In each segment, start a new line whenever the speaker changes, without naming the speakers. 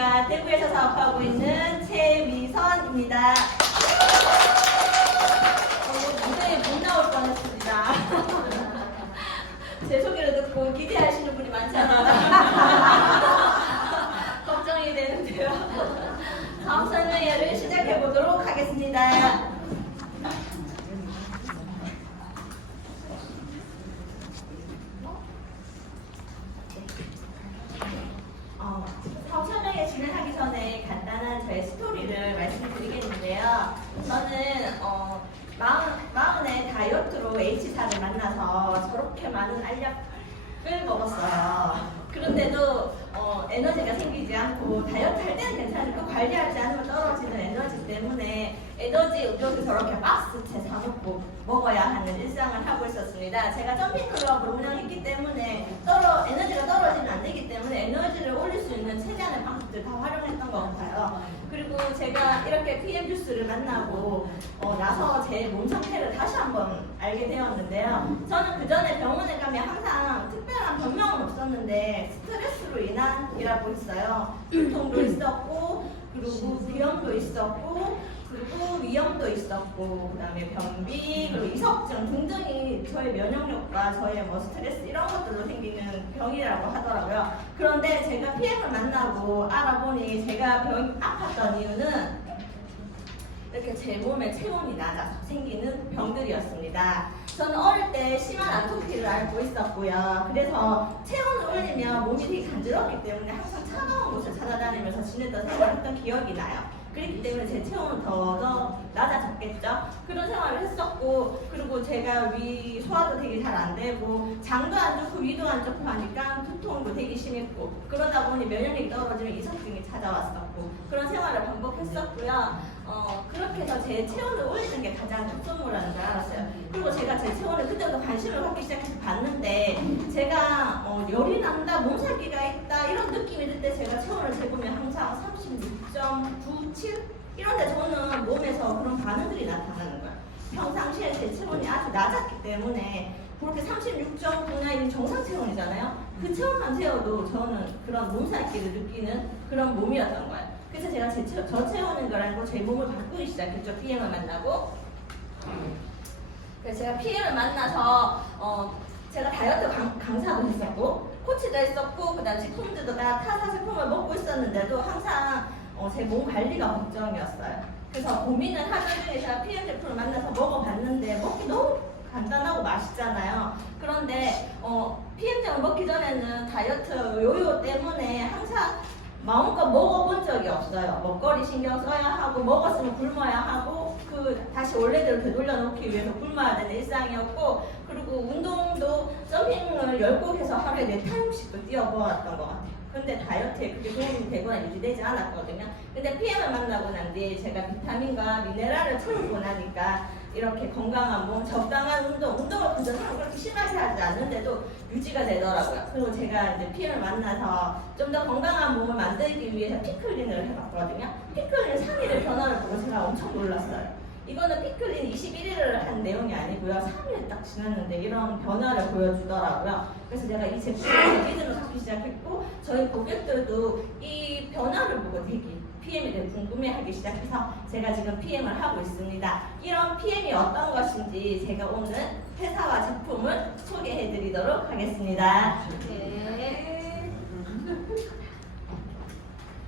제가 대구에서 사업하고 있는 최미선입니다. 어, 무대에 못 나올 뻔했습니다. 제 소개를 듣고 기대하시는 분이 않나 걱정이 되는데요. 사업 설명회를 시작해 보도록 하겠습니다. 어, 사업 설명회 진행하기 전에 간단한 저의 스토리를 말씀드리겠는데요. 저는 어, 마흔, 마흔에 다이어트로 H사를 만나서 저렇게 많은 알약을 먹었어요. 그런데도 어, 에너지가 생기지 않고 다이어트 할 때는 괜찮은데 관리하지 않으면 떨어지는 에너지 때문에 에너지 음료수 저렇게 박스채 사놓고 먹어야 하는 일상을 하고 있었습니다. 제가 점핑 클럽을 운영했기 때문에 떨어, 에너지가 떨어지면 안 되기 때문에 에너지를 올릴 수 있는 최대한의 방법들 다 활용했던 것 같아요. 그리고 제가 이렇게 PM 주스를 만나고 어, 나서 제 몸 상태를 다시 한번 알게 되었는데요. 저는 그 전에 병원에 가면 항상 특별한 변명은 없었는데 스트레스로 인한 이라고 했어요. 두통도 있었고 그리고 비염도 있었고 그리고 위염도 있었고 그다음에 변비 그리고 이석증 등등이 저의 면역력과 저의 뭐 스트레스 이런 것들로 생기는 병이라고 하더라고요. 그런데 제가 PM을 만나고 알아보니 제가 병 아팠던 이유는 이렇게 제 몸에 체온이 낮아서 생기는 병들이었습니다. 저는 어릴 때 심한 아토피를 앓고 있었고요. 그래서 체온을 올리면 몸이 되게 간지럽기 때문에 항상 차가운 곳을 찾아다니면서 지냈던 생활을 했던 기억이 나요. 그렇기 때문에 제 체온은 더, 더 낮아졌겠죠. 그런 생활을 했었고, 그리고 제가 위 소화도 되게 잘 안 되고, 장도 안 좋고, 위도 안 좋고 하니까 두통도 되게 심했고, 그러다 보니 면역력이 떨어지면 이석증이 찾아왔었고, 그런 생활을 반복했었고요. 어, 그렇게 해서 제 체온을 올리는 게 가장 특성무라는 걸 알았어요. 그리고 제가 제 체온을 그때부터 관심을 갖기 시작해서 봤는데, 제가 어, 열이 난다, 몸살기가 있다, 이런 느낌이 들 때 제가 체온을 재보면 항상 36.97? 이런데 저는 몸에서 그런 반응들이 나타나는 거예요. 평상시에 제 체온이 아주 낮았기 때문에 그렇게 36.9나 이 정상 체온이잖아요. 그 체온만 재어도 저는 그런 몸살기를 느끼는 그런 몸이었던 거예요. 그래서 제가 제 체, 저걸 알고 제 몸을 바꾸기 시작했죠. PM을 만나고. 그래서 제가 PM을 만나서 어, 제가 다이어트 강, 강사도 했었고 코치도 했었고 그다음 제품들도 다 타사 제품을 먹고 있었는데도 항상 어, 제 몸 관리가 걱정이었어요. 그래서 고민을 하던 중에 제가 PM 제품을 만나서 먹어봤는데 먹기 너무 간단하고 맛있잖아요. 그런데 어, PM 제품 먹기 전에는 다이어트 요요 때문에 항상 마음껏 먹어본 적이 없어요. 먹거리 신경 써야 하고 먹었으면 굶어야 하고 그 다시 원래대로 되돌려 놓기 위해서 굶어야 되는 일상이었고 그리고 운동도 점핑을 열곡 해서 하루에 네 타임씩도 뛰어보았던 것 같아요. 근데 다이어트에 그게 도움이 되거나 유지되지 않았거든요. 근데 PM을 만나고 난 뒤에 제가 비타민과 미네랄을 채우고 나니까 이렇게 건강한 몸, 적당한 운동, 운동을 그전 그렇게 심하게 하지 않는데도 유지가 되더라고요. 그리고 제가 이제 PM을 만나서 좀 더 건강한 몸을 만들기 위해서 피클린을 해봤거든요. 피클린 3일의 변화를 보고 제가 엄청 놀랐어요. 이거는 피클린 21일 을한 내용이 아니고요. 3일 딱 지났는데 이런 변화를 보여주더라고요. 그래서 제가 이 제품을 믿음을 갖기 시작했고 저희 고객들도 이 변화를 보고 되게 PM에 대해 궁금해하기 시작해서 제가 지금 PM을 하고 있습니다. 이런 PM이 어떤 것인지 제가 오늘 회사와 제품을 소개해드리도록 하겠습니다. 네.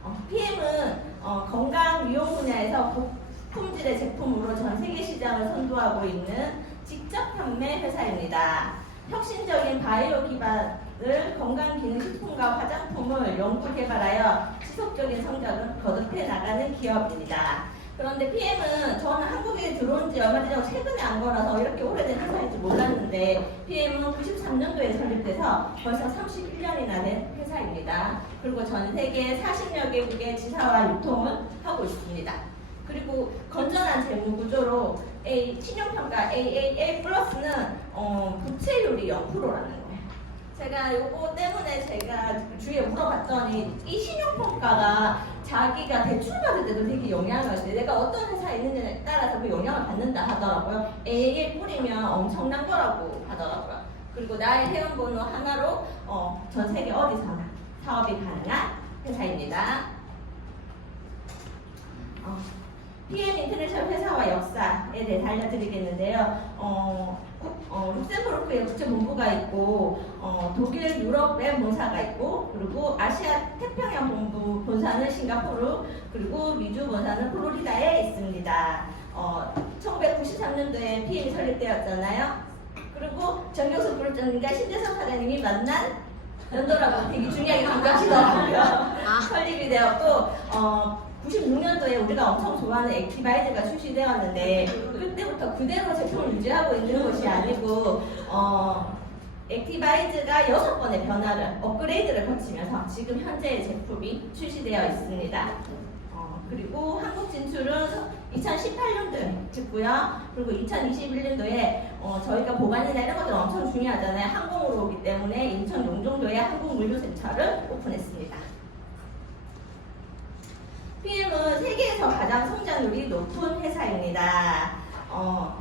어, PM은 어, 건강 미용 분야에서 고 품질의 제품으로 전 세계 시장을 선도하고 있는 직접 판매 회사입니다. 혁신적인 바이오 기반을 건강기능식품과 화장품을 연구 개발하여 지속적인 성장을 거듭해 나가는 기업입니다. 그런데 PM은 저는 한국에 들어온 지 얼마 전에 최근에 안 거라서 이렇게 오래된 회사인지 몰랐는데 PM은 93년도에 설립돼서 벌써 31년이나 된 회사입니다. 그리고 전 세계 40여 개국의 지사와 유통을 하고 있습니다. 그리고 건전한 재무 구조로 A 신용평가 AAA 플러스는 어, 부채율이 0%라는 거예요. 제가 요거 때문에 제가 주위에 물어봤더니 이 신용평가가 자기가 대출 받을 때도 되게 영향을 돼. 내가 어떤 회사에 있느냐에 따라서 그 영향을 받는다 하더라고요. AA 뿌리면 엄청난 거라고 하더라고요. 그리고 나의 회원번호 하나로 어, 전 세계 어디서나 사업이 가능한 회사입니다. PM 인터내셔널 회사와 역사에 대해 알려드리겠는데요. 어, 국- 어, 룩셈부르크에 국제본부가 있고 어, 독일 유럽에 본사가 있고 그리고 아시아 태평양 본부 본사는 싱가포르 그리고 미주 본사는 플로리다에 있습니다. 어, 1993년도에 PM이 설립되었잖아요. 그리고 정경수 부르장님과 신재석 사장님이 만난 연도라고 되게 중요하게 강조하시더라고요. 설립이 되었고 어, 96년도에 우리가 엄청 좋아하는 액티바이즈가 출시되었는데 그때부터 그대로 제품을 유지하고 있는 것이 아니고 어, 액티바이즈가 여섯 번의 변화를 업그레이드를 거치면서 지금 현재의 제품이 출시되어 있습니다. 어, 그리고 한국 진출은 2018년도에 했고요. 그리고 2021년도에 어, 저희가 보관이나 이런 것들 엄청 중요하잖아요. 항공으로 오기 때문에 인천 용종도에 항공 물류 센터를 오픈했습니다. PM은 세계에서 가장 성장률이 높은 회사입니다. 어,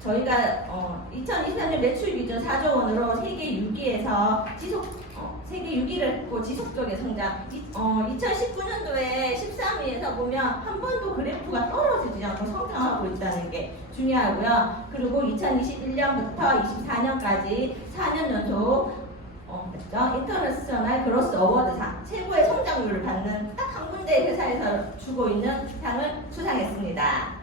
저희가 어, 2023년 매출 기준 4조 원으로 세계 6위에서 지속 어, 세계 6위를 했고 지속적인 성장. 이, 어, 2019년도에 13위에서 보면 한 번도 그래프가 떨어지지 않고 성장하고 있다는 게 중요하고요. 그리고 2021년부터 24년까지 4년 연속 어, 그죠? 인터내셔널 그로스 어워드상 최고의 성장률을 받는 딱 한 군데 회사에서 주고 있는 상을 수상했습니다.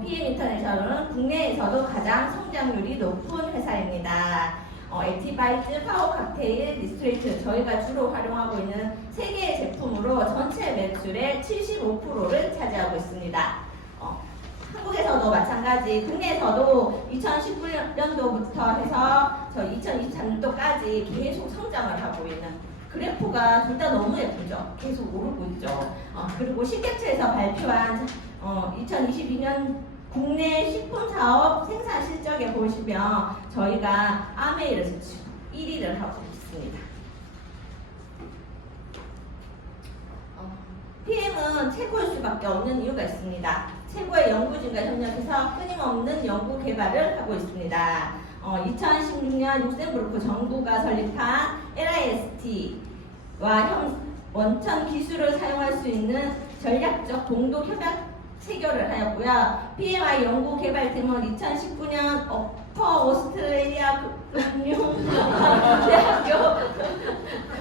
PM 인터내셔널은 국내에서도 가장 성장률이 높은 회사입니다. 어, 액티바이즈, 파워 칵테일, 디스트레이트 저희가 주로 활용하고 있는 세 개의 제품으로 전체 매출의 75%를 차지하고 있습니다. 어, 한국에서도 마찬가지, 국내에서도 2019년도부터 해서 저 2023년도까지 계속 성장을 하고 있는 그래프가 둘 다 너무 예쁘죠? 계속 오르고 있죠. 어, 그리고 식약처에서 발표한 어, 2022년 국내 식품 사업 생산 실적에 보시면 저희가 아메이를 1위를 하고 있습니다. 어, PM은 최고일 수밖에 없는 이유가 있습니다. 최고의 연구진과 협력해서 끊임없는 연구 개발을 하고 있습니다. 어, 2016년 룩셈부르크 정부가 설립한 LIST와 형, 원천 기술을 사용할 수 있는 전략적 공동 협약 체결을 하였고요. PMI 연구 개발 팀은 2019년 어퍼 오스트레일리아 금융대학교와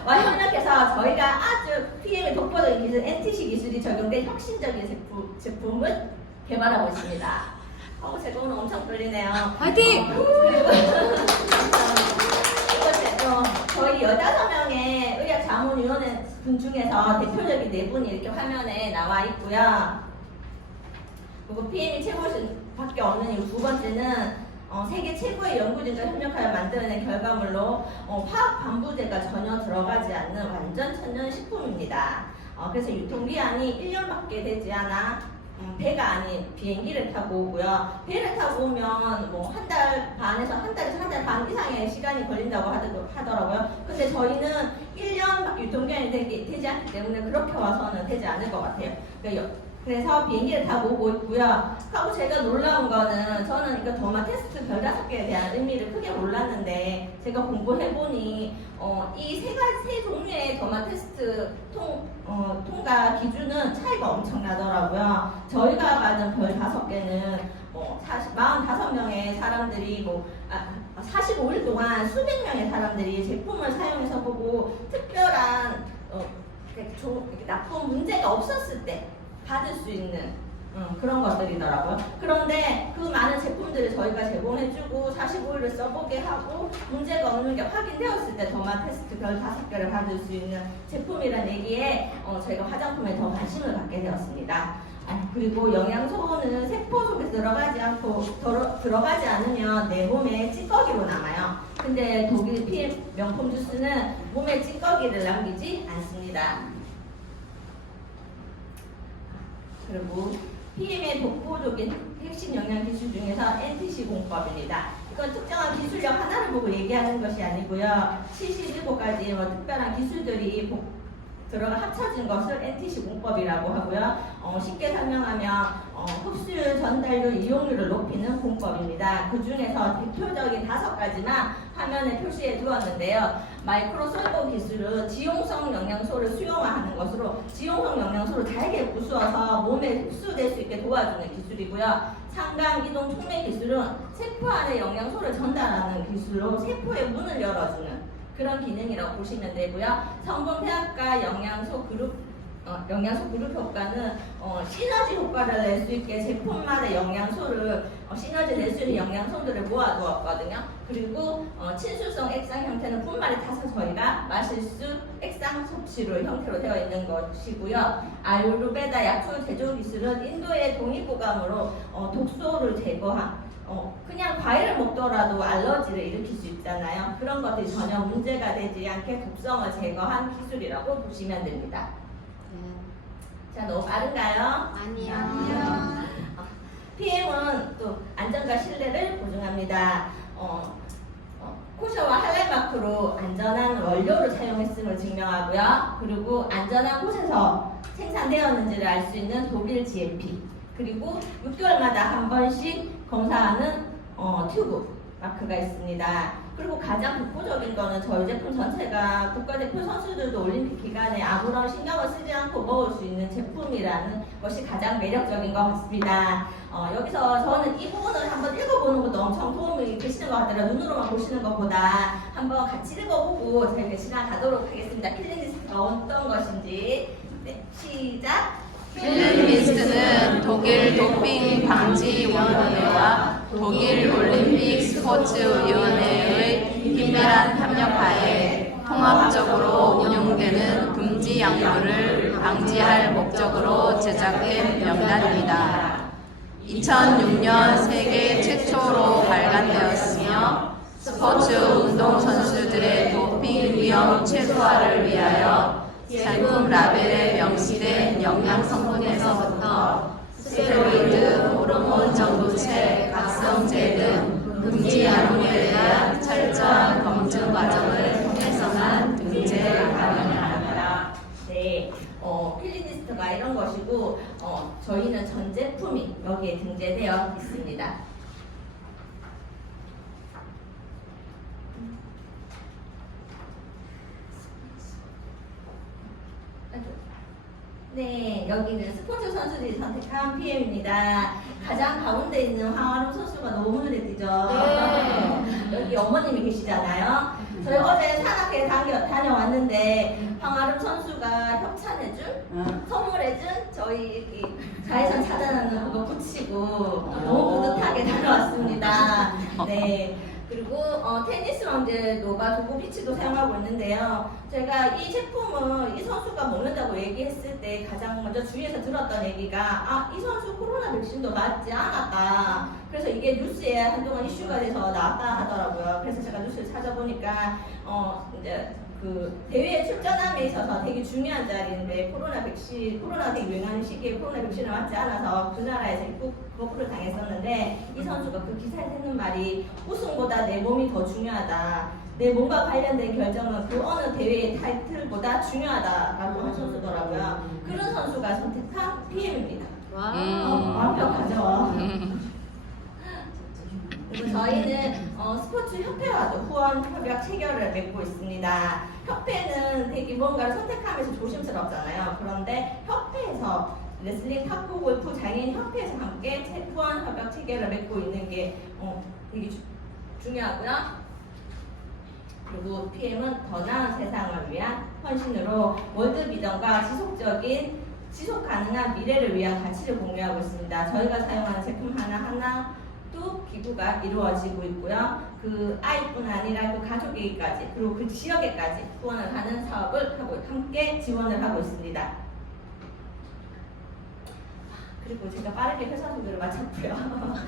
협력해서 저희가 아주 PM의 독보적인 기술 NTC 기술이 적용된 혁신적인 제품, 제품을 개발하고 있습니다. 어, 제가 오늘 엄청 떨리네요.
화이팅!
저희 15명의 의학 자문위원회 분 중에서 대표적인 네 분이 이렇게 화면에 나와 있고요. 그리고 PM이 최고밖에 없는 이유 두 번째는 어, 세계 최고의 연구진과 협력하여 만들어낸 결과물로 어, 화학 반부제가 전혀 들어가지 않는 완전 천연 식품입니다. 어, 그래서 유통기한이 1년밖에 되지 않아 음, 배가 아닌 비행기를 타고 오고요. 배를 타고 오면 뭐 한 달 반에서 한 달에서 한 달 반 이상의 시간이 걸린다고 하더- 하더라고요. 근데 저희는 1년 유통기한이 되지 않기 때문에 그렇게 와서는 되지 않을 것 같아요. 그러니까 여- 그래서 비행기를 타고 오고 있고요. 하고 제가 놀라운 거는 저는 이거 더마 테스트 별 다섯 개에 대한 의미를 크게 몰랐는데 제가 공부해보니 어, 이세 가지 세 종류의 더마 테스트 통, 어, 통과 기준은 차이가 엄청나더라고요. 저희가 받은 별 다섯 개는 뭐 40, 45명의 사람들이 뭐 아, 45일 동안 수백 명의 사람들이 제품을 사용해서 보고 특별한 어, 나쁜 문제가 없었을 때 받을 수 있는 음, 그런 것들이더라고요. 그런데 그 많은 제품들을 저희가 제공해주고 45일을 써보게 하고 문제가 없는 게 확인되었을 때 더마 테스트 별 다섯 개를 받을 수 있는 제품이라는 얘기에 어, 저희가 화장품에 더 관심을 갖게 되었습니다. 아, 그리고 영양소는 세포 속에 들어가지 않고 들어, 들어가지 않으면 내 몸에 찌꺼기로 남아요. 근데 독일 PM 명품 주스는 몸에 찌꺼기를 남기지 않습니다. 그리고 PM의 독보적인 핵심 영양 기술 중에서 NTC 공법입니다. 이건 특정한 기술력 하나를 보고 얘기하는 것이 아니고요. 77가지 뭐 특별한 기술들이 복- 들어가 합쳐진 것을 NTC 공법이라고 하고요. 어, 쉽게 설명하면 어, 흡수율, 전달률, 이용률을 높이는 공법입니다. 그 중에서 대표적인 다섯 가지만 화면에 표시해 두었는데요. 마이크로솔버 기술은 지용성 영양소를 수용화하는 것으로 지용성 영양소를 잘게 부수어서 몸에 흡수될 수 있게 도와주는 기술이고요. 상강 이동 촉매 기술은 세포 안에 영양소를 전달하는 기술로 세포의 문을 열어주는 그런 기능이라고 보시면 되고요. 성분 폐합과 영양소 그룹 어, 영양소 그룹 효과는 어, 시너지 효과를 낼 수 있게 제품마다 영양소를 어, 시너지 낼 수 있는 영양소들을 모아두었거든요. 그리고 어, 친수성 액상 형태는 분말에 타서 저희가 마실 수 액상 섭취로 형태로 되어 있는 것이고요. 아유르베다 약초 제조 기술은 인도의 독립보감으로 어, 독소를 제거한 어, 그냥 과일을 먹더라도 알러지를 일으킬 수 있잖아요. 그런 것들이 전혀 문제가 되지 않게 독성을 제거한 기술이라고 보시면 됩니다. 자, 너무 빠른가요?
아니요.
PM은 또 안전과 신뢰를 보증합니다. 어, 어, 코셔와 할랄마크로 안전한 원료를 사용했음을 증명하고요. 그리고 안전한 곳에서 생산되었는지를 알 수 있는 독일 GMP. 그리고 6개월마다 한 번씩 검사하는 어, 튜브 마크가 있습니다. 그리고 가장 독보적인 거는 저희 제품 전체가 국가대표 선수들도 올림픽 기간에 아무런 신경을 쓰지 않고 먹을 수 있는 제품이라는 것이 가장 매력적인 것 같습니다. 어, 여기서 저는 이 부분을 한번 읽어보는 것도 엄청 도움이 되시는 것 같아요. 눈으로만 보시는 것보다 한번 같이 읽어보고 저희가 시간 가도록 하겠습니다. 킬링리스트가 어떤 것인지 네, 시작!
필름리스트는 독일 도핑 방지 위원회와 독일 올림픽 스포츠 위원회의 긴밀한 협력하에 통합적으로 운영되는 금지 약물을 방지할 목적으로 제작된 명단입니다. 2006년 세계 최초로 발간되었으며 스포츠 운동 선수들의 도핑 위험 최소화를 위하여 상품 라벨에 명시된 영양 성분에서부터 스테로이드, 호르몬 정도체, 각성제 등 금지 약물에 대한 철저한 검증 과정을 통해서만 등재 가능합니다.
네, 어, 필리니스트가 이런 것이고 어, 저희는 전 제품이 여기에 등재되어 있습니다. 네, 여기는 스포츠 선수들이 선택한 PM입니다. 가장 가운데 있는 황아름 선수가 너무 눈에 띄죠?
네.
여기 어머님이 계시잖아요. 저희 어제 산악회 다녀, 다녀왔는데 황아름 선수가 협찬해준 선물해준 저희 이 자외선 차단하는 그거 붙이고 너무 뿌듯하게 다녀왔습니다. 네. 그리고 어, 테니스 왕제 노바 도구 피치도 사용하고 있는데요. 제가 이 제품을 이 선수가 먹는다고 얘기했을 때 가장 먼저 주위에서 들었던 얘기가 아, 이 선수 코로나 백신도 맞지 않았다. 그래서 이게 뉴스에 한동안 이슈가 돼서 나왔다 하더라고요. 그래서 제가 뉴스를 찾아보니까 어, 이제 그 대회에 출전함에 있어서 되게 중요한 자리인데 코로나 백신, 코로나 되게 유행하는 시기에 코로나 백신을 맞지 않아서 그 나라에서 입국 거부를 당했었는데 이 선수가 그 기사에 했는 말이 우승보다 내 몸이 더 중요하다. 내 몸과 관련된 결정은 그 어느 대회의 타이틀보다 중요하다라고 한 선수더라고요. 그런 선수가 선택한 PM입니다.
와.
어, 완벽하죠. 그리고 저희는 어, 스포츠 협회와도 후원 협약 체결을 맺고 있습니다. 협회는 되게 뭔가를 선택하면서 조심스럽잖아요. 그런데 협회에서 레슬링 탁구 골프 장애인 협회에서 함께 체- 후원 협약 체결을 맺고 있는 게 어, 되게 주- 중요하고요. 그리고 PM은 더 나은 세상을 위한 헌신으로 월드 비전과 지속적인 지속 가능한 미래를 위한 가치를 공유하고 있습니다. 저희가 사용하는 제품 하나하나 도 기부가 이루어지고 있고요. 그 아이뿐 아니라 그 가족에게까지 그리고 그 지역에까지 후원을 하는 사업을 하고 함께 지원을 하고 있습니다. 그리고 제가 빠르게 회사 소개를 마쳤고요.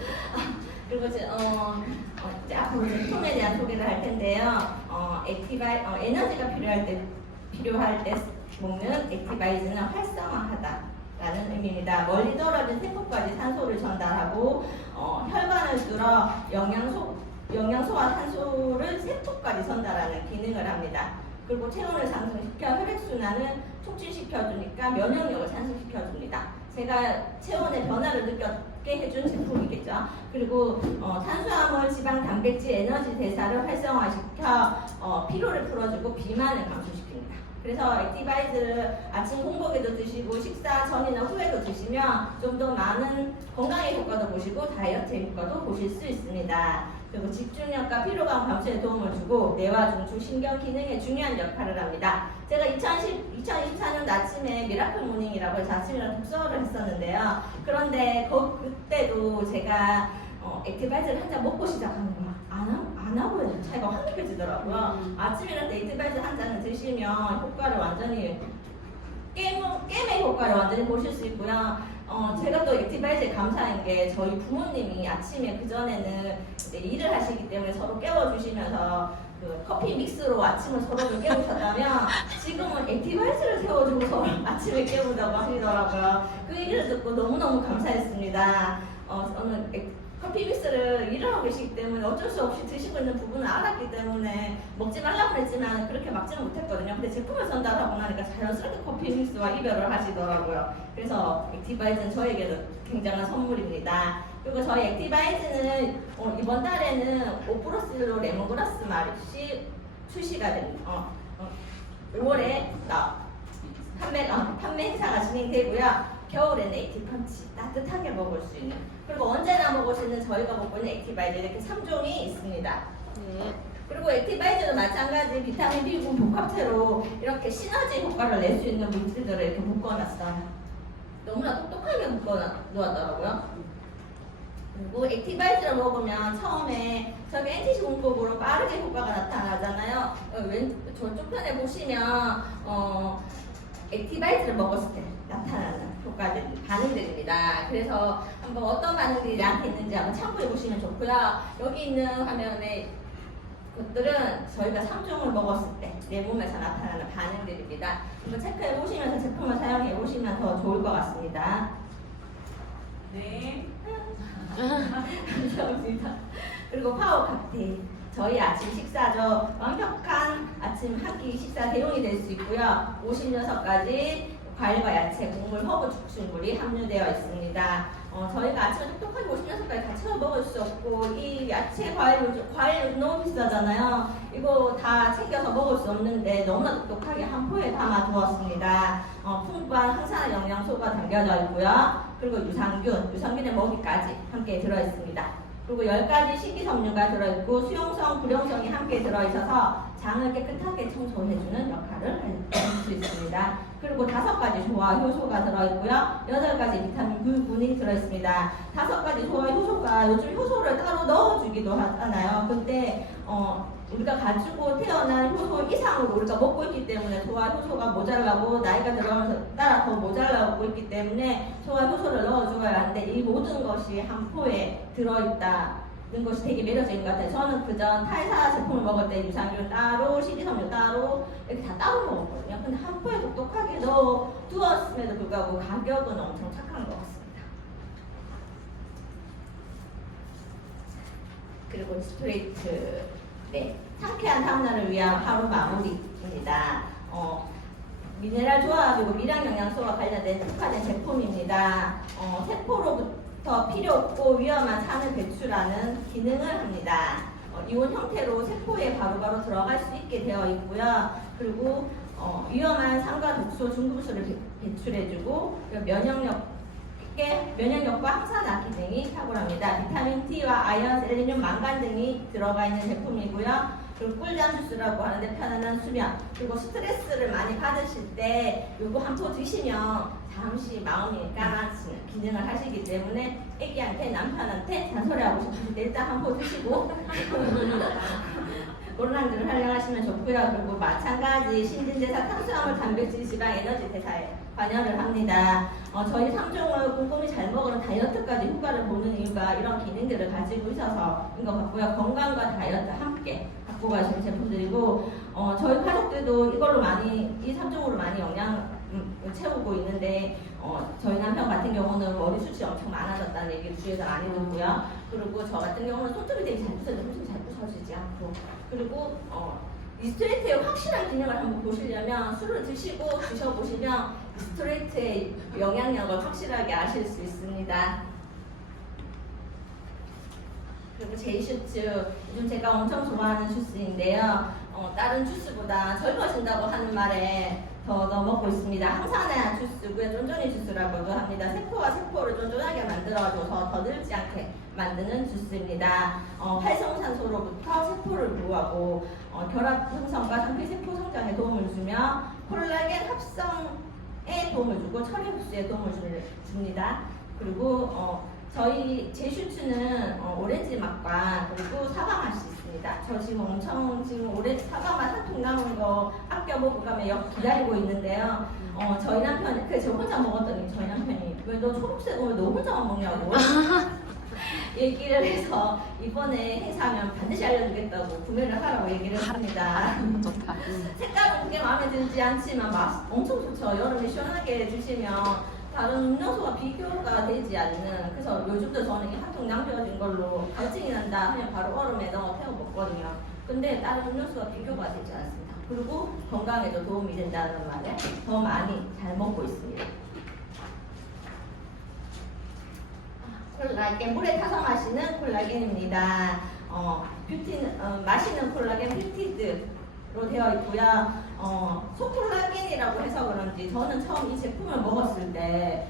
그리고 이제, 어, 어, 이제 앞으로 제품에 대한 소개를 할 텐데요. 어, 액티바이, 어, 에너지가 필요할 때 필요할 때 먹는 액티바이즈는 활성화하다 라는 의미입니다. 멀리 떨어진 세포까지 산소를 전달하고 어, 혈관을 뚫어 영양소 영양소와 산소를 세포까지 전달하는 기능을 합니다. 그리고 체온을 상승시켜 혈액순환을 촉진시켜주니까 면역력을 상승시켜줍니다. 제가 체온의 변화를 느꼈 게 해준 제품이겠죠. 그리고 어, 탄수화물, 지방, 단백질, 에너지 대사를 활성화시켜 어, 피로를 풀어주고 비만을 감소시킵니다. 그래서 액티바이즈를 아침 공복에도 드시고 식사 전이나 후에도 드시면 좀 더 많은 건강의 효과도 보시고 다이어트 효과도 보실 수 있습니다. 그리고 집중력과 피로감 감소에 도움을 주고 뇌와 중추 신경 기능에 중요한 역할을 합니다. 제가 2010, 2024년 아침에 미라클 모닝이라고 해서 아침이랑 독서를 했었는데요. 그런데 거, 그때도 제가 어, 액티바이즈를 한 잔 먹고 거야. 안, 하- 안 하고 해도 차이가 확 느껴지더라고요. 아침이랑 데이트바이즈 한 잔을 드시면 효과를 완전히 게임, 게임의 효과를 완전히 보실 수 있고요. 어, 제가 또 액티바이즈에 감사한 게 저희 부모님이 아침에 그전에는 이제 일을 하시기 때문에 서로 깨워주시면서 그 커피 믹스로 아침을 서로를 깨우셨다면 지금은 액티바이즈를 세워주고 서로 아침에 깨우자고 하시더라고요. 그 얘기를 듣고 너무너무 감사했습니다. 어, 저는 액- 커피 믹스를 일을 하고 계시기 때문에 어쩔 수 없이 드시고 있는 부분을 알았기 때문에 먹지 말라고 했지만 그렇게 막지는 못했거든요. 근데 제품을 전달하고 나니까 자연스럽게 커피 믹스와 이별을 하시더라고요. 그래서 액티바이즈는 저에게도 굉장한 선물입니다. 그리고 저희 액티바이즈는 어, 이번 달에는 5%로 레몬그라스 맛이 출시가 됩니다. 어, 어, 5월에 나 판매, 어, 판매 행사가 진행되고요. 겨울에는 액티 펀치 따뜻하게 먹을 수 있는 그리고 언제나 먹을 수 있는 저희가 먹고 있는 액티바이즈 이렇게 3종이 있습니다.
네.
그리고 액티바이즈도 마찬가지 비타민 B군 복합체로 이렇게 시너지 효과를 낼 수 있는 물질들을 이렇게 묶어놨어요. 너무나 똑똑하게 묶어놓았더라고요. 그리고 액티바이즈를 먹으면 처음에 저기 NTC 공법으로 빠르게 효과가 나타나잖아요. 어, 왼 저쪽 편에 보시면 어, 액티바이즈를 먹었을 때 나타나는 효과들, 반응들입니다. 그래서 한번 어떤 반응들이 나한테 있는지 한번 참고해 보시면 좋고요. 여기 있는 화면에 것들은 저희가 3종을 먹었을 때 내 몸에서 나타나는 반응들입니다. 한번 체크해 보시면서 제품을 사용해 보시면 더 좋을 것 같습니다.
네.
감사합니다. 그리고 파워 칵테일. 저희 아침 식사죠. 완벽한 아침 한 끼 식사 대용이 될 수 있고요. 56가지 과일과 야채, 곡물, 허브, 죽순물이 함유되어 있습니다. 어, 저희가 아침에 똑똑하게 56가지 다 채워 먹을 수 없고 이 야채, 과일, 과일 너무 비싸잖아요. 이거 다 챙겨서 먹을 수 없는데 너무나 똑똑하게 한 포에 담아 두었습니다. 어, 풍부한 항산화 영양소가 담겨져 있고요. 그리고 유산균, 유산균의 먹이까지 함께 들어있습니다. 그리고 10가지 식이섬유가 들어있고 수용성, 불용성이 함께 들어있어서 장을 깨끗하게 청소해주는 역할을 할 수 있습니다. 그리고 다섯 가지 조화 효소가 들어있고요. 여덟 가지 비타민 B군이 들어있습니다. 다섯 가지 조화 효소가 요즘 효소를 따로 넣어주기도 하잖아요. 근데 어, 우리가 가지고 태어난 효소 이상으로 우리가 먹고 있기 때문에 소화 효소가 모자라고 나이가 들어가면서 따라 더 모자라고 있기 때문에 소화 효소를 넣어줘야 하는데 이 모든 것이 한 포에 들어있다 는 것이 되게 매력적인 것 같아요. 저는 그전 탈사 제품을 먹을 때 유산균 따로, 식이섬유 따로 이렇게 다 따로 먹었거든요. 근데 한 포에 똑똑하게 넣어 두었음에도 불구하고 가격은 엄청 착한 것 같습니다. 그리고 스트레이트 네 상쾌한 다음날을 위한 하루 마무리입니다. 어, 미네랄 조화하고 미량 영양소와 관련된 특화된 제품입니다. 어, 세포로부터 필요 없고 위험한 산을 배출하는 기능을 합니다. 어, 이온 형태로 세포에 바로바로 들어갈 수 있게 되어 있고요. 그리고 어, 위험한 산과 독소, 배- 배출해주고 면역력 게 면역력과 항산화 기능이 탁월합니다. 비타민 T와 아연, 셀레늄, 망간 등이 들어가 있는 제품이고요. 그리고 꿀잠 주스라고 하는데 편안한 수면 그리고 스트레스를 많이 받으실 때 요거 한 포 드시면 잠시 마음이 가라앉히는 기능을 하시기 때문에 애기한테 남편한테 잔소리하고 싶으실 때 일단 한 포 드시고 논란들을 활용하시면 좋고요. 그리고 마찬가지 신진대사, 탄수화물, 단백질, 지방, 에너지 대사에 관여를 합니다. 어, 저희 3종을 꼼꼼히 잘 먹으면 다이어트까지 효과를 보는 이유가 이런 기능들을 가지고 있어서인 것 같고요. 건강과 다이어트 함께 갖고 가시는 제품들이고 어, 저희 가족들도 이걸로 많이 이 3종으로 많이 영양 음, 채우고 있는데 어, 저희 남편 같은 경우는 머리 숱이 엄청 많아졌다는 얘기를 주위에서 많이 듣고요. 그리고 저 같은 경우는 손톱이 되게 잘 부서져, 손톱이 잘 부서지지 않고 그리고 어, 이 스트레이트의 확실한 기능을 한번 보시려면 술을 드시고 드셔보시면 이 스트레이트의 영향력을 확실하게 아실 수 있습니다. 그리고 제이슈츠 요즘 제가 엄청 좋아하는 주스인데요. 어, 다른 주스보다 젊어진다고 하는 말에 더, 더 먹고 있습니다. 항산화 주스고요. 쫀쫀이 주스라고도 합니다. 세포와 세포를 쫀쫀하게 만들어줘서 더 늙지 않게 만드는 주스입니다. 어, 활성산소로부터 세포를 보호하고 어, 결합 형성과 상피세포 성장에 도움을 주며 콜라겐 합성 에 도움을 주고 처리 흡수에 도움을 주- 줍니다. 그리고 어, 저희 제 슈츠는 어, 오렌지 맛과 그리고 사과 맛이 있습니다. 저 지금 엄청 지금 오렌지 사과 맛 한 통 남은 거 아껴 먹고 가면 역 기다리고 있는데요. 어, 저희 남편 그저 혼자 먹었더니 저희 남편이 왜 너 초록색 오늘 너 혼자만 먹냐고 얘기를 해서 이번에 행사하면 반드시 알려주겠다고 구매를 하라고 얘기를 했습니다.
좋다.
색깔은 그게 마음에 들지 않지만 맛 엄청 좋죠. 여름에 시원하게 드시면 다른 음료수와 비교가 되지 않는 그래서 요즘도 저는 이 한통 남겨진 걸로 갈증이 난다 하면 바로 얼음에 넣어 태워 먹거든요. 근데 다른 음료수와 비교가 되지 않습니다. 그리고 건강에도 도움이 된다는 말에 더 많이 잘 먹고 있습니다. 콜라겐 물에 타서 마시는 콜라겐입니다. 어, 뷰티 어, 마시는 콜라겐 뷰티드로 되어 있고요. 어, 소콜라겐이라고 해서 그런지 저는 처음 이 제품을 먹었을 때,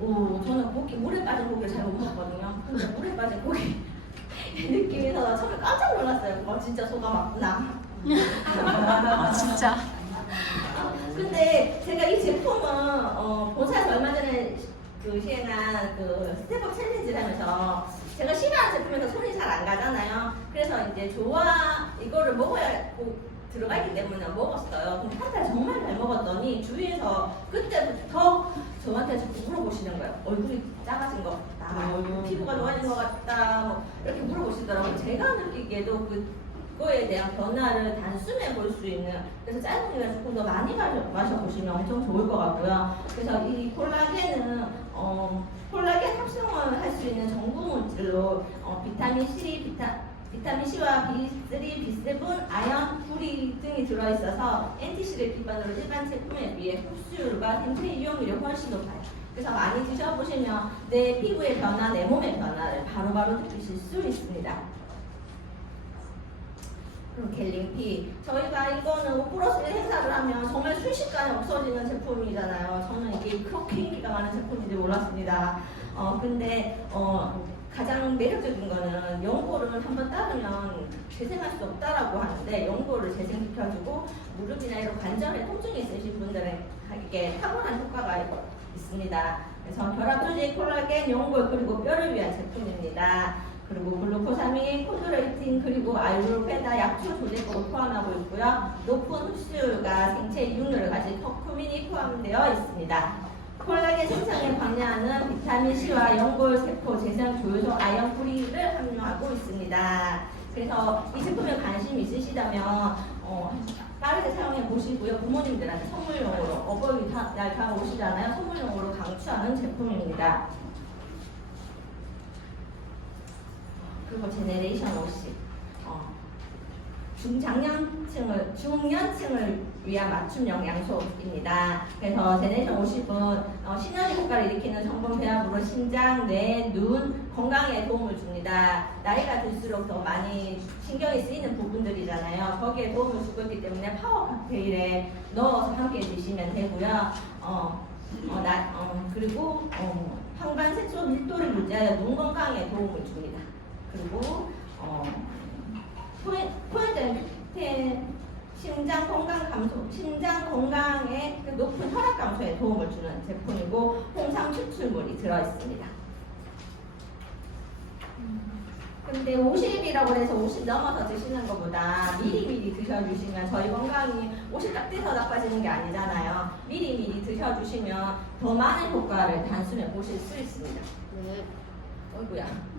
오, 저는 고기 물에 빠진 고기를 잘 못 먹거든요. 근데 물에 빠진 고기 느낌이 서 처음에 깜짝 놀랐어요. 어, 진짜 소가 맞구나.
아, 진짜.
근데 제가 이 제품은 어, 본사에서 얼마 전에 그 시행한 그 스텝업 챌린지를 하면서 제가 싫어하는 제품에서 손이 잘 안 가잖아요. 그래서 이제 좋아 이거를 먹어야 꼭 들어가기 때문에 먹었어요. 근데 한달 정말 잘 먹었더니 주위에서 그때부터 저한테 자꾸 물어보시는 거예요. 얼굴이 작아진 것 같다. 뭐 피부가 좋아진 것 같다. 뭐 이렇게 물어보시더라고요. 제가 느끼기에도 그 그거에 대한 변화를 단숨에 볼 수 있는 그래서 짧은 시간에 조금 더 많이 마셔, 마셔보시면 엄청 좋을 것 같고요. 그래서 이 콜라겐은 어, 콜라겐 합성을 할 수 있는 전구 물질로 어, 비타민 C, 비타, 비타민 C와 B3, B7, 아연, 구리 등이 들어있어서 NTC를 기반으로 일반 제품에 비해 흡수율과 생체 이용률이 훨씬 높아요. 그래서 많이 드셔보시면 내 피부의 변화, 내 몸의 변화를 바로바로 느끼실 수 있습니다. 그리고 갤링피 저희가 이거는 5 플러스 1 행사를 하면 정말 순식간에 없어지는 제품이잖아요. 저는 이게 그렇게 인기가 많은 제품인지 몰랐습니다. 어 근데 어 가장 매력적인 거는 연고를 한번 따르면 재생할 수 없다라고 하는데 연고를 재생시켜주고 무릎이나 이런 관절에 통증이 있으신 분들에게 탁월한 효과가 있습니다. 그래서 결합조직 콜라겐 연골 그리고 뼈를 위한 제품입니다. 그리고 글루코사민, 콘드로이틴 그리고 알루로페다 약초 조제법을 포함하고 있고요. 높은 흡수율과 생체 이용률을 가진 커큐민이 포함되어 있습니다. 콜라겐 생성에 관여하는 비타민 C와 연골 세포 재생 조효소 아연 뿌리를 함유하고 있습니다. 그래서 이 제품에 관심 있으시다면 어, 빠르게 사용해 보시고요. 부모님들한테 선물용으로 어버이날 다가오시잖아요. 선물용으로 강추하는 제품입니다. 그리고 제네레이션 50. 어, 중장년층을 중년층을 위한 맞춤 영양소입니다. 그래서 제네레이션 50은 어, 신현의 효과를 일으키는 성분 배합으로 신장, 뇌, 눈 건강에 도움을 줍니다. 나이가 들수록 더 많이 신경이 쓰이는 부분들이잖아요. 거기에 도움을 주고 있기 때문에 파워 칵테일에 넣어서 함께 드시면 되고요. 어, 어, 나, 어, 그리고 어, 황반색소 밀도를 유지하여 눈 건강에 도움을 줍니다. 그리고 어, 테 심장 건강 감소, 심장 건강에 그 높은 혈압 감소에 도움을 주는 제품이고 홍삼 추출물이 들어 있습니다. 근데 50이라고 해서 50 넘어서 드시는 것보다 미리미리 드셔주시면 저희 건강이 50딱 돼서 나빠지는 게 아니잖아요. 미리미리 드셔주시면 더 많은 효과를 단숨에 보실 수 있습니다.
네.
어이구야.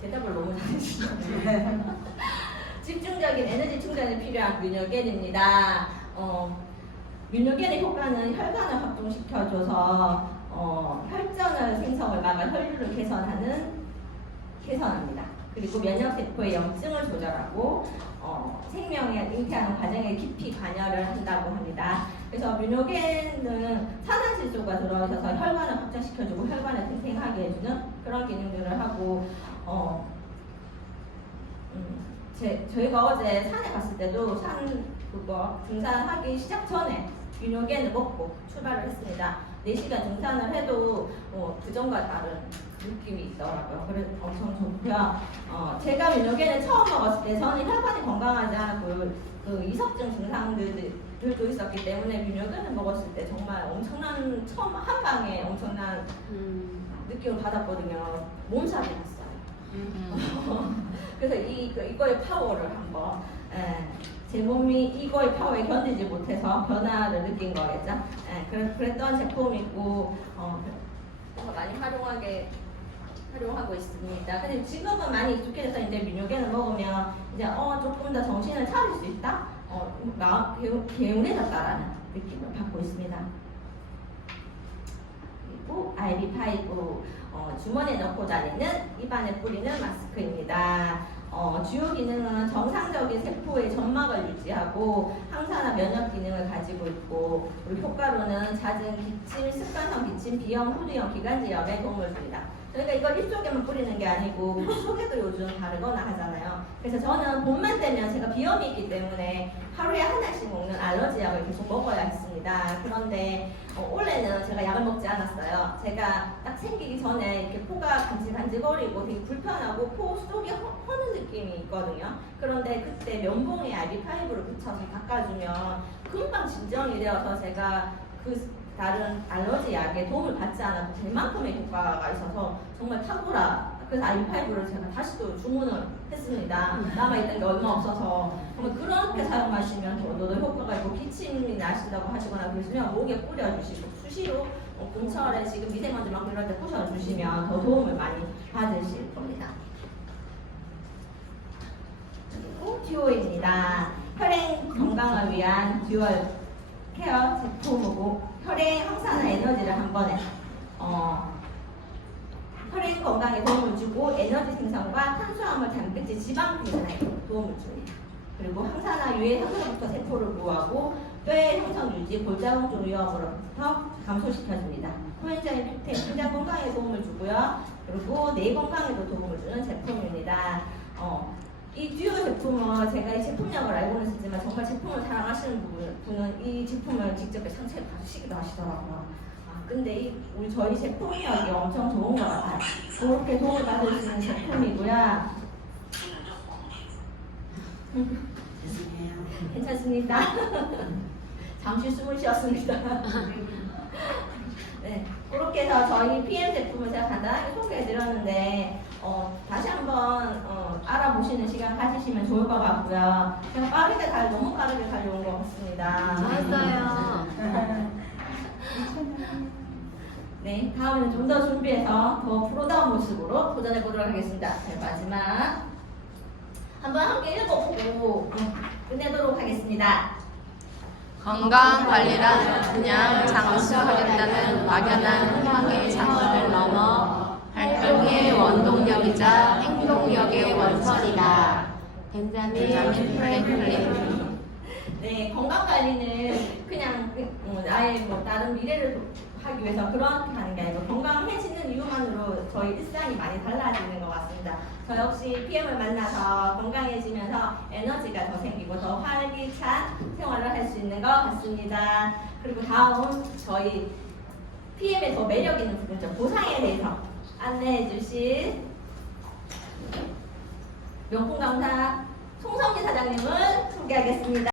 대답을 너무 잘해주시네. 집중적인 에너지 충전이 필요한 뮤뇨겐입니다. 어, 뮤뇨겐의 효과는 혈관을 확동시켜줘서 어, 혈전을 생성을 막아 혈류를 개선하는 개선합니다. 그리고 면역세포의 염증을 조절하고 어, 생명에 잉태하는 과정에 깊이 관여를 한다고 합니다. 그래서 뮤노겐은 산화질소가 들어있어서 혈관을 확장시켜주고 혈관을 탱탱하게 해주는 그런 기능들을 하고 어, 제, 저희가 어제 산에 갔을 때도 산 그거 등산하기 시작 전에 윤효계는 먹고 출발을 했습니다. 4시간 등산을 해도 어, 그전과 다른 느낌이 있더라고요. 그래서 엄청 좋고요. 어, 제가 윤효계는 처음 먹었을 때 저는 혈관이 건강하지 않고 그 이석증 증상들도 있었기 때문에 윤효계는 먹었을 때 정말 엄청난 처음 한 방에 엄청난 느낌을 받았거든요. 몸살이 났어요. 그래서 이, 그, 이거의 파워를 한번 예, 제 몸이 이거의 파워에 견디지 못해서 변화를 느낀 거겠죠. 예, 그래, 그랬던 제품이고 어, 그래서 많이 활용하게 활용하고 있습니다. 근데 지금은 많이 익숙해져서 이제 민요계를 먹으면 이제 어 조금 더 정신을 차릴 수 있다, 어 마음 개운, 개운해졌다라는 느낌을 받고 있습니다. 그리고 아이비5 어, 주머니에 넣고 다니는 입안에 뿌리는 마스크입니다. 어, 주요 기능은 정상적인 세포의 점막을 유지하고 항산화 면역 기능을 가지고 있고 그리고 효과로는 잦은 기침, 습관성 기침, 비염, 후두염, 기관지염에 도움을 줍니다. 저희가 이걸 입속에만 뿌리는 게 아니고 목 속에도 요즘 바르거나 하잖아요. 그래서 저는 봄만 되면 제가 비염이 있기 때문에 하루에 하나씩 먹는 알러지 약을 계속 먹어야 했습니다. 그런데 어, 올해는 제가 약을 먹지 않았어요. 제가 딱 생기기 전에 이렇게 코가 간질간질거리고 되게 불편하고 코 속이 허, 허는 느낌이 있거든요. 그런데 그때 면봉에 아이비파이브를 붙여서 닦아주면 금방 진정이 되어서 제가 그 다른 알러지 약에 도움을 받지 않아도 될 만큼의 효과가 있어서 정말 탁월하. 그래서 아이파이브를 제가 다시 또 주문을 했습니다. 남아있는 게 얼마 없어서 정말 그렇게 사용하시면 더더 효과가 있고 기침이 나신다고 하시거나 그러시면 목에 뿌려주시고 수시로 어, 근처에 지금 미세먼지 막 이럴 때 부셔주시면 더 도움을 많이 받으실 겁니다. 그리고 듀오입니다. 혈행 건강을 위한 듀얼 케어 제품이고 혈행 항산화 에너지를 한 번에 어, 혈행 건강에 도움을 주고 에너지 생성과 탄수화물, 단백질, 지방 생산에 도움을 줍니다. 그리고 항산화 유해 형성부터 세포를 보호하고 뼈의 형성 유지, 골다공증 위험으로부터 감소시켜줍니다. 코엔자임 팩텐 심장 건강에 도움을 주고요. 그리고 뇌 건강에도 도움을 주는 제품입니다. 어, 이 듀오 제품은 제가 이 제품력을 알고는 있지만 정말 제품을 사랑하시는 분- 분은 이 제품을 직접 상체에 가시기도 하시더라고요. 아, 근데 이 우리 저희 제품력이 엄청 좋은 것 같아요. 그렇게 도움을 받을 수 있는 제품이고요. 괜찮습니다. 잠시 숨을 쉬었습니다. 네, 그렇게 해서 저희 PM 제품을 제가 간단하게 소개해드렸는데 어, 다시 한번 어, 알아보시는 시간 가지시면 좋을 것 같고요. 제가 빠르게 달 너무 빠르게 달려온 것 같습니다.
잘했어요.
네, 다음에는 좀 더 준비해서 더 프로다운 모습으로 도전해 보도록 하겠습니다. 네, 마지막 한번 함께 읽어보고 네, 끝내도록 하겠습니다.
건강 관리란 그냥 장수하겠다는 막연한 희망의 활동의 원동력이자 행동력의 원천이다. 벤자민 프랭클린.
네, 건강 관리는 그냥 그, 어, 나의 뭐 다른 미래를 도- 하기 위해서 그렇게 하는 게 아니고 건강해지는 이유만으로 저희 일상이 많이 달라지는 것 같습니다. 저 역시 PM을 만나서 건강해지면서 에너지가 더 생기고 더 활기찬 생활을 할 수 있는 것 같습니다. 그리고 다음 저희 PM의 더 매력 있는 부분죠. 보상에 대해서 안내해 주실 명품 강사 송성기 사장님을 소개하겠습니다.